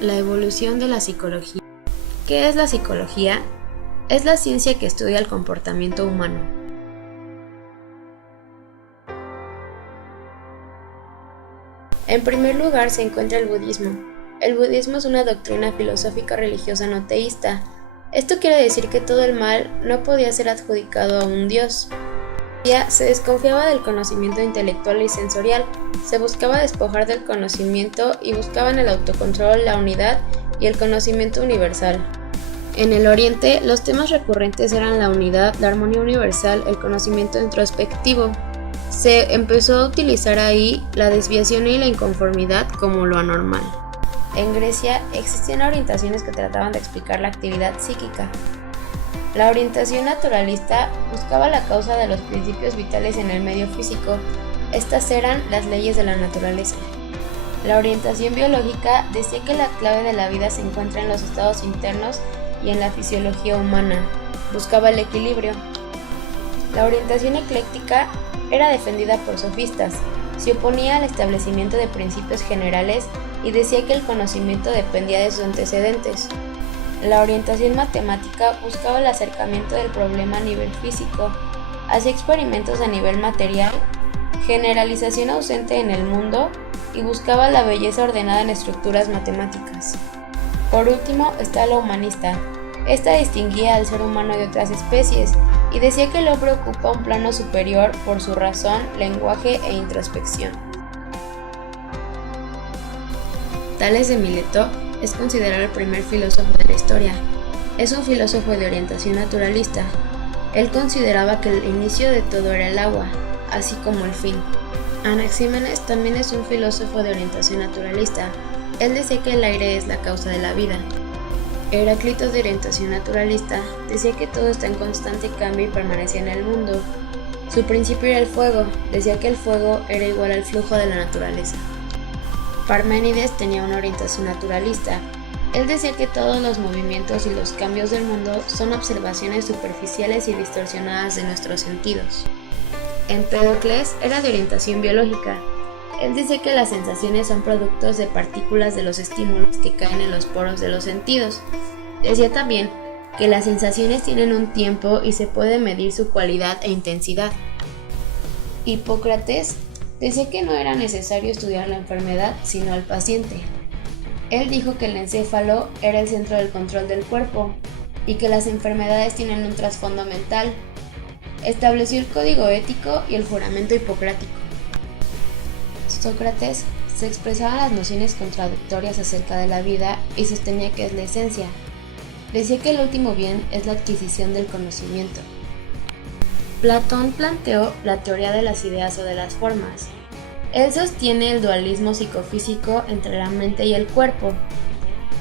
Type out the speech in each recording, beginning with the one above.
La evolución de la psicología. ¿Qué es la psicología? Es la ciencia que estudia el comportamiento humano. En primer lugar se encuentra el budismo. El budismo es una doctrina filosófica religiosa no teísta. Esto quiere decir que todo el mal no podía ser adjudicado a un dios. Se desconfiaba del conocimiento intelectual y sensorial, se buscaba despojar del conocimiento y buscaban el autocontrol, la unidad y el conocimiento universal. En el Oriente, los temas recurrentes eran la unidad, la armonía universal, el conocimiento introspectivo. Se empezó a utilizar ahí la desviación y la inconformidad como lo anormal. En Grecia existían orientaciones que trataban de explicar la actividad psíquica. La orientación naturalista buscaba la causa de los principios vitales en el medio físico. Estas eran las leyes de la naturaleza. La orientación biológica decía que la clave de la vida se encuentra en los estados internos y en la fisiología humana. Buscaba el equilibrio. La orientación ecléctica era defendida por sofistas. Se oponía al establecimiento de principios generales y decía que el conocimiento dependía de sus antecedentes. La orientación matemática buscaba el acercamiento del problema a nivel físico, hacía experimentos a nivel material, generalización ausente en el mundo y buscaba la belleza ordenada en estructuras matemáticas. Por último está la humanista. Esta distinguía al ser humano de otras especies y decía que el hombre ocupa un plano superior por su razón, lenguaje e introspección. Tales de Mileto es considerado el primer filósofo de la historia. Es un filósofo de orientación naturalista. Él consideraba que el inicio de todo era el agua, así como el fin. Anaxímenes también es un filósofo de orientación naturalista. Él decía que el aire es la causa de la vida. Heráclito, de orientación naturalista, decía que todo está en constante cambio y permanecía en el mundo. Su principio era el fuego. Decía que el fuego era igual al flujo de la naturaleza. Parménides tenía una orientación naturalista. Él decía que todos los movimientos y los cambios del mundo son observaciones superficiales y distorsionadas de nuestros sentidos. Empédocles era de orientación biológica. Él decía que las sensaciones son productos de partículas de los estímulos que caen en los poros de los sentidos. Decía también que las sensaciones tienen un tiempo y se puede medir su cualidad e intensidad. Hipócrates decía que no era necesario estudiar la enfermedad, sino al paciente. Él dijo que el encéfalo era el centro del control del cuerpo y que las enfermedades tienen un trasfondo mental. Estableció el código ético y el juramento hipocrático. Sócrates se expresaba las nociones contradictorias acerca de la vida y sostenía que es la esencia. Decía que el último bien es la adquisición del conocimiento. Platón planteó la teoría de las ideas o de las formas. Él sostiene el dualismo psicofísico entre la mente y el cuerpo.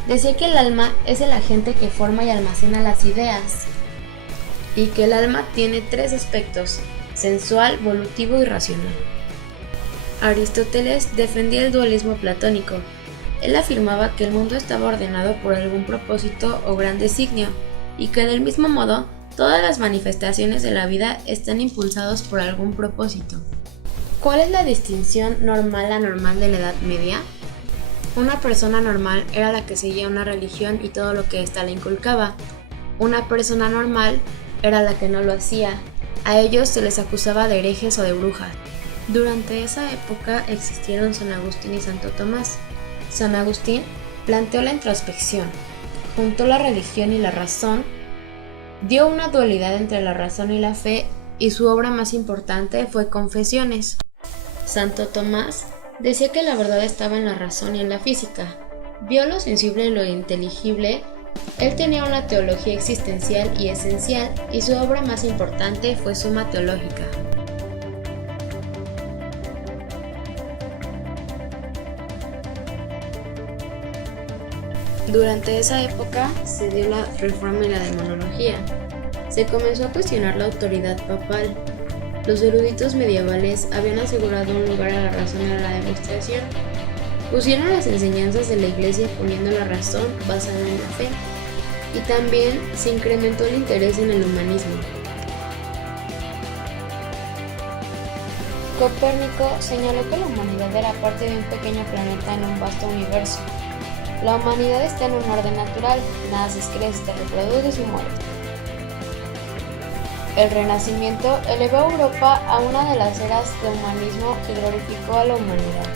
Decía que el alma es el agente que forma y almacena las ideas, y que el alma tiene tres aspectos: sensual, volutivo y racional. Aristóteles defendía el dualismo platónico. Él afirmaba que el mundo estaba ordenado por algún propósito o gran designio, y que del mismo modo todas las manifestaciones de la vida están impulsados por algún propósito. ¿Cuál es la distinción normal-anormal de la Edad Media? Una persona normal era la que seguía una religión y todo lo que ésta le inculcaba. Una persona normal era la que no lo hacía. A ellos se les acusaba de herejes o de brujas. Durante esa época existieron San Agustín y Santo Tomás. San Agustín planteó la introspección, juntó la religión y la razón, dio una dualidad entre la razón y la fe, y su obra más importante fue Confesiones. Santo Tomás decía que la verdad estaba en la razón y en la física. Vio lo sensible y lo inteligible. Él tenía una teología existencial y esencial, y su obra más importante fue Suma Teológica. Durante esa época se dio la reforma y la demonología. Se comenzó a cuestionar la autoridad papal. Los eruditos medievales habían asegurado un lugar a la razón y a la demostración. Pusieron las enseñanzas de la Iglesia poniendo la razón basada en la fe. Y también se incrementó el interés en el humanismo. Copérnico señaló que la humanidad era parte de un pequeño planeta en un vasto universo. La humanidad está en un orden natural, naces, creces, te reproduces y mueres. El Renacimiento elevó a Europa a una de las eras de humanismo y glorificó a la humanidad.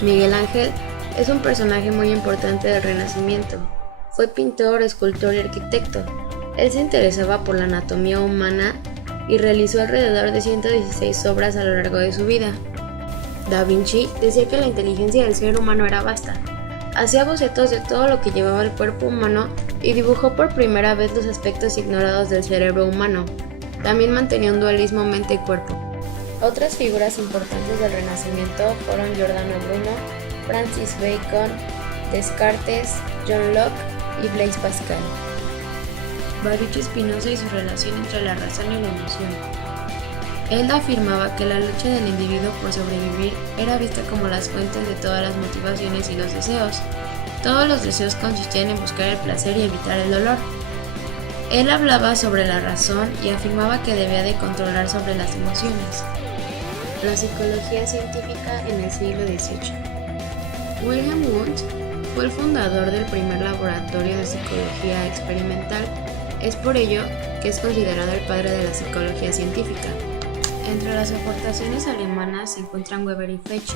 Miguel Ángel es un personaje muy importante del Renacimiento. Fue pintor, escultor y arquitecto. Él se interesaba por la anatomía humana y realizó alrededor de 116 obras a lo largo de su vida. Da Vinci decía que la inteligencia del ser humano era vasta. Hacía bocetos de todo lo que llevaba el cuerpo humano y dibujó por primera vez los aspectos ignorados del cerebro humano. También mantenía un dualismo mente-cuerpo. Otras figuras importantes del Renacimiento fueron Giordano Bruno, Francis Bacon, Descartes, John Locke y Blaise Pascal. Baruch Spinoza y su relación entre la razón y la emoción. Él afirmaba que la lucha del individuo por sobrevivir era vista como las fuentes de todas las motivaciones y los deseos. Todos los deseos consistían en buscar el placer y evitar el dolor. Él hablaba sobre la razón y afirmaba que debía de controlar sobre las emociones. La psicología científica en el siglo XVIII. William Wundt fue el fundador del primer laboratorio de psicología experimental. Es por ello que es considerado el padre de la psicología científica. Entre las aportaciones alemanas se encuentran Weber y Fichte.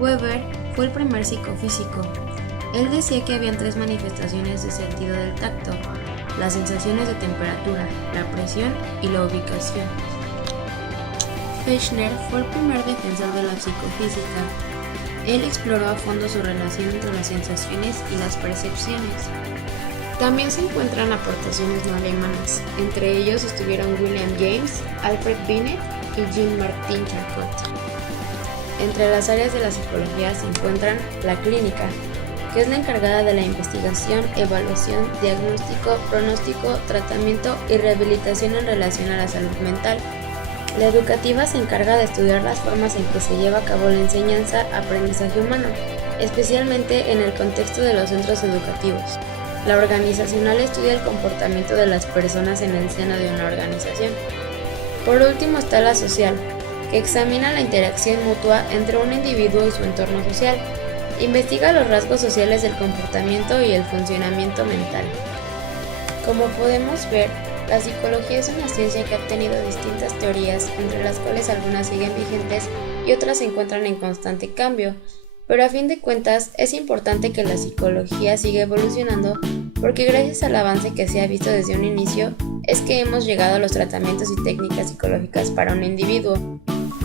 Weber fue el primer psicofísico. Él decía que habían 3 manifestaciones de sentido del tacto: las sensaciones de temperatura, la presión y la ubicación. Fechner fue el primer defensor de la psicofísica. Él exploró a fondo su relación entre las sensaciones y las percepciones. También se encuentran aportaciones no alemanas, entre ellos estuvieron William James, Alfred Binet y Jean-Martin Charcot. Entre las áreas de la psicología se encuentran la clínica, que es la encargada de la investigación, evaluación, diagnóstico, pronóstico, tratamiento y rehabilitación en relación a la salud mental. La educativa se encarga de estudiar las formas en que se lleva a cabo la enseñanza-aprendizaje humano, especialmente en el contexto de los centros educativos. La organizacional estudia el comportamiento de las personas en el seno de una organización. Por último está la social, que examina la interacción mutua entre un individuo y su entorno social. Investiga los rasgos sociales del comportamiento y el funcionamiento mental. Como podemos ver, la psicología es una ciencia que ha tenido distintas teorías, entre las cuales algunas siguen vigentes y otras se encuentran en constante cambio. Pero a fin de cuentas, es importante que la psicología siga evolucionando porque gracias al avance que se ha visto desde un inicio, es que hemos llegado a los tratamientos y técnicas psicológicas para un individuo.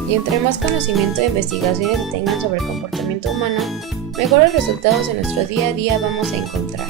Y entre más conocimiento e investigaciones se tengan sobre el comportamiento humano, mejores resultados en nuestro día a día vamos a encontrar.